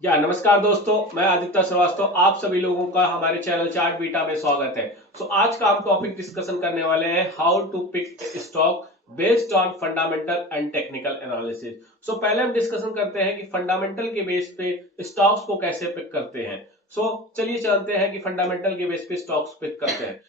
नमस्कार दोस्तों, मैं आदित्य श्रीवास्तव। आप सभी लोगों का हमारे चैनल चार्ट बीटा में स्वागत है। आज का हम टॉपिक डिस्कशन करने वाले हैं how to pick stock based on fundamental and technical analysis. पहले हम डिस्कशन करते हैं कि फंडामेंटल के बेस पे स्टॉक्स को कैसे पिक करते हैं। चलिए चलते हैं कि फंडामेंटल के बेस पे स्टॉक्स पिक करते हैं।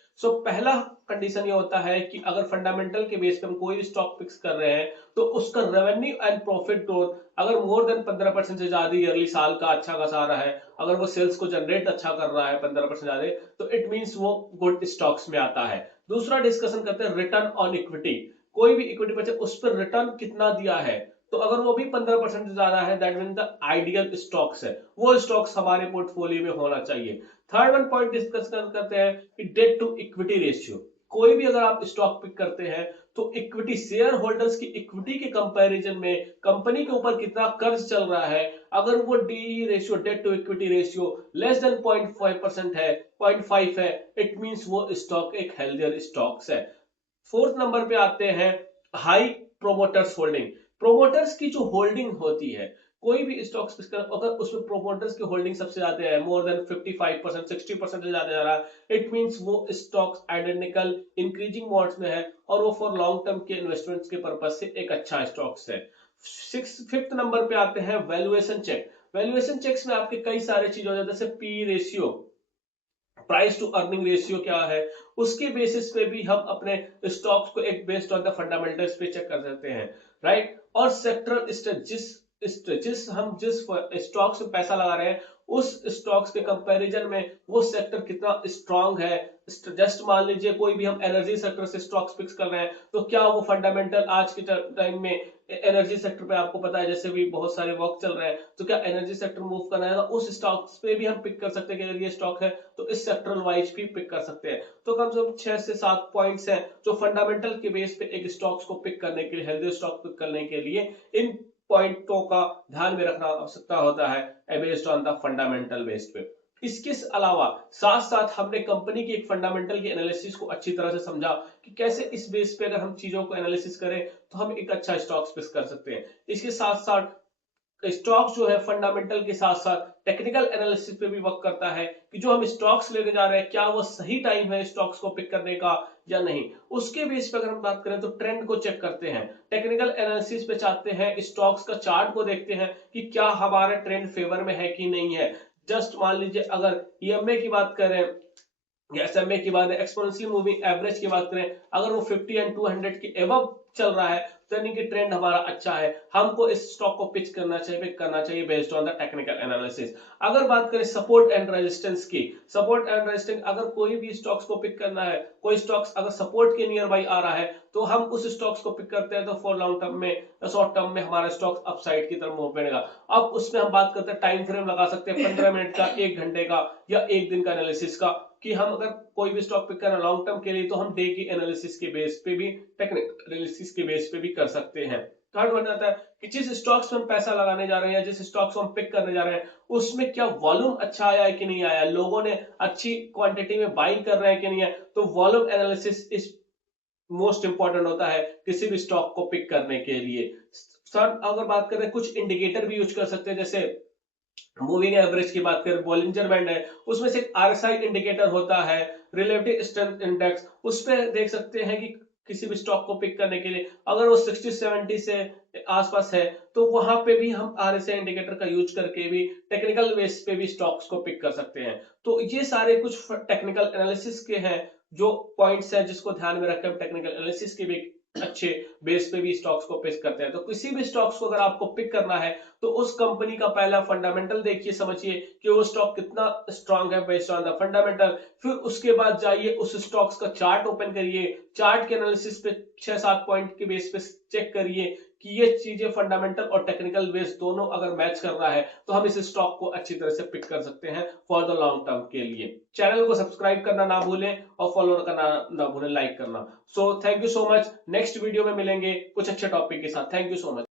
पहला कंडीशन ये होता है कि अगर फंडामेंटल के बेस पे हम कोई भी स्टॉक पिक्स कर रहे हैं तो उसका रेवेन्यू एंड प्रॉफिट ग्रोथ अगर मोर देन 15% से ज्यादा ईयरली साल का अच्छा खासा आ रहा है, अगर वो सेल्स को जनरेट अच्छा कर रहा है 15% ज्यादा, तो इट मींस वो गुड स्टॉक्स में आता है। दूसरा डिस्कशन करते हैं रिटर्न ऑन इक्विटी। कोई भी इक्विटी पर उस पर रिटर्न कितना दिया है, तो अगर वो भी 15% से ज्यादा है that mean the ideal stocks है, वो स्टॉक्स हमारे पोर्टफोलियो में होना चाहिए। थर्ड वन पॉइंट डिस्कस करते हैं कि डेट टू इक्विटी रेशियो। कोई भी अगर आप स्टॉक पिक करते हैं तो इक्विटी शेयर होल्डर्स की इक्विटी के कंपैरिजन में कंपनी के ऊपर कितना कर्ज चल रहा है, अगर वो D ratio debt to equity ratio less than 0.5% है, 0.5 है, इट मींस वो स्टॉक एक हेल्थियर स्टॉक्स है। फोर्थ नंबर पे आते हैं हाई प्रोमोटर्स होल्डिंग। प्रोमोटर्स की जो होल्डिंग होती है कोई भी स्टॉक्स अगर उसमें प्रोमोटर्स की होल्डिंग सबसे ज्यादा है, मोर देन 55% 60% से ज्यादा जा रहा है, इट मींस वो स्टॉक्स आइडेंटिकल इंक्रीजिंग मोड्स में है और वो फॉर लॉन्ग टर्म के इन्वेस्टमेंट्स के पर्पज से एक अच्छा स्टॉक्स है। फिफ्थ नंबर पे आते हैं वैल्यूएशन चेक। वैल्यूएशन चेक्स में आपके कई सारे चीज हो जाते हैं, जैसे P ratio, price to earning ratio क्या है, उसके बेसिस पे भी हम अपने स्टॉक्स को एक बेस्ड ऑन द फंडामेंटल्स पे चेक कर सकते हैं, राइट। और सेक्टरल जिस स्टॉक्स में पैसा लगा रहे हैं उस स्टॉक्स के कंपैरिजन में वो सेक्टर कितना स्ट्रांग है। जस्ट मान लीजिए कोई भी हम एनर्जी सेक्टर से स्टॉक्स पिक्स कर रहे हैं तो क्या वो फंडामेंटल आज के टाइम में एनर्जी सेक्टर पे आपको पता है जैसे भी बहुत सारे वर्क चल रहे हैं, तो क्या एनर्जी सेक्टर मूव करना है तो उस स्टॉक्स पे भी हम पिक कर सकते हैं कि अगर ये स्टॉक है तो इस सेक्टरल वाइज भी पिक कर सकते हैं। तो कम से कम 6 से 7 पॉइंट्स हैं जो फंडामेंटल के बेस पे एक स्टॉक्स को पिक करने के लिए, हेल्दी स्टॉक पिक करने के लिए इन पॉइंटों का ध्यान में रखना आवश्यकता होता है based on the fundamental base पे। इसके अलावा साथ साथ हमने कंपनी की एक फंडामेंटल की एनालिसिस को अच्छी तरह से समझा कि कैसे इस बेस पे अगर हम चीजों को एनालिसिस करें तो हम एक अच्छा स्टॉक्स पिक कर सकते हैं। इसके साथ साथ स्टॉक्स जो है फंडामेंटल के साथ साथ टेक्निकल एनालिसिस पे भी वर्क करता है कि जो हम स्टॉक्स लेने जा रहे हैं क्या वो सही टाइम है स्टॉक्स को पिक करने का या नहीं। उसके बेस पे अगर हम बात करें तो ट्रेंड को चेक करते हैं, टेक्निकल एनालिसिस पे चाहते हैं, स्टॉक्स का चार्ट को देखते हैं कि क्या हमारा ट्रेंड फेवर में है कि नहीं है। जस्ट मान लीजिए अगर ईएमए की बात करें या एसएमए की बात है, एक्सपोनेंशियल मूविंग एवरेज की बात करें, अगर वो 50 एंड 200 के एबव चल रहा है तो यानी कि ट्रेंड हमारा अच्छा है, हमको इस स्टॉक को पिक करना चाहिए based on the technical analysis. अगर बात करें सपोर्ट एंड रेजिस्टेंस की, सपोर्ट एंड रेजिस्टेंस अगर कोई भी स्टॉक्स को पिक करना है, कोई स्टॉक्स अगर सपोर्ट के नियर बाई आ रहा है तो हम उस स्टॉक्स को पिक करते हैं, तो फॉर लॉन्ग टर्म में, शॉर्ट टर्म में हमारा स्टॉक अपसाइड की तरफ मूव करेगा। अब उसमें हम बात करते हैं, टाइम फ्रेम लगा सकते हैं 15 मिनट का, 1 घंटे का या 1 दिन का एनालिसिस का, कि हम अगर कोई भी स्टॉक पिक करना लॉन्ग टर्म के लिए तो हम डे की एनालिसिस के बेस पे भी, टेक्निकल एनालिसिस के बेस पे भी कर सकते हैं। थर्ड वन आता है कि जिस स्टॉक्स में हम पैसा लगाने जा रहे हैं, जिस स्टॉक्स को हम पिक करने जा रहे हैं, उसमें क्या वॉल्यूम अच्छा आया है कि नहीं आया, लोगों ने अच्छी क्वांटिटी में बाई कर रहे हैं कि नहीं है। तो वॉल्यूम एनालिसिस इस मोस्ट इंपॉर्टेंट होता है किसी भी स्टॉक को पिक करने के लिए। सर अगर बात करें कुछ इंडिकेटर भी यूज कर सकते हैं, जैसे मूविंग एवरेज की बात करें, बॉलिंजर बैंड है, उसमें से आरएसआई इंडिकेटर होता है, रिलेटिव स्ट्रेंथ इंडेक्स, उस पर देख सकते हैं कि किसी भी स्टॉक को पिक करने के लिए अगर वो 60-70 से आसपास है तो वहां पे भी हम आरएसआई इंडिकेटर का यूज करके भी टेक्निकल बेस पे भी स्टॉक्स को पिक कर सकते हैं। तो ये सारे कुछ टेक्निकल एनालिसिस के हैं जो पॉइंट्स है जिसको ध्यान में रखकर हम टेक्निकल एनालिसिस के भी अच्छे बेस पे भी स्टॉक्स को पिक करते हैं। तो किसी भी स्टॉक्स को अगर आपको पिक करना है तो उस कंपनी का पहला फंडामेंटल देखिए, समझिए कि वो स्टॉक कितना स्ट्रांग है बेस्ड ऑन द फंडामेंटल। फिर उसके बाद जाइए उस स्टॉक्स का चार्ट ओपन करिए, चार्ट के एनालिसिस पे 6-7 पॉइंट के बेस पे चेक करिए कि ये चीजें फंडामेंटल और टेक्निकल बेस दोनों अगर मैच कर रहा है तो हम इस स्टॉक को अच्छी तरह से पिक कर सकते हैं फॉर द लॉन्ग टर्म के लिए। चैनल को सब्सक्राइब करना ना भूलें और फॉलो करना ना भूलें, लाइक करना। Thank you so much. Next video में मिलेंगे कुछ अच्छे टॉपिक के साथ। Thank you so much.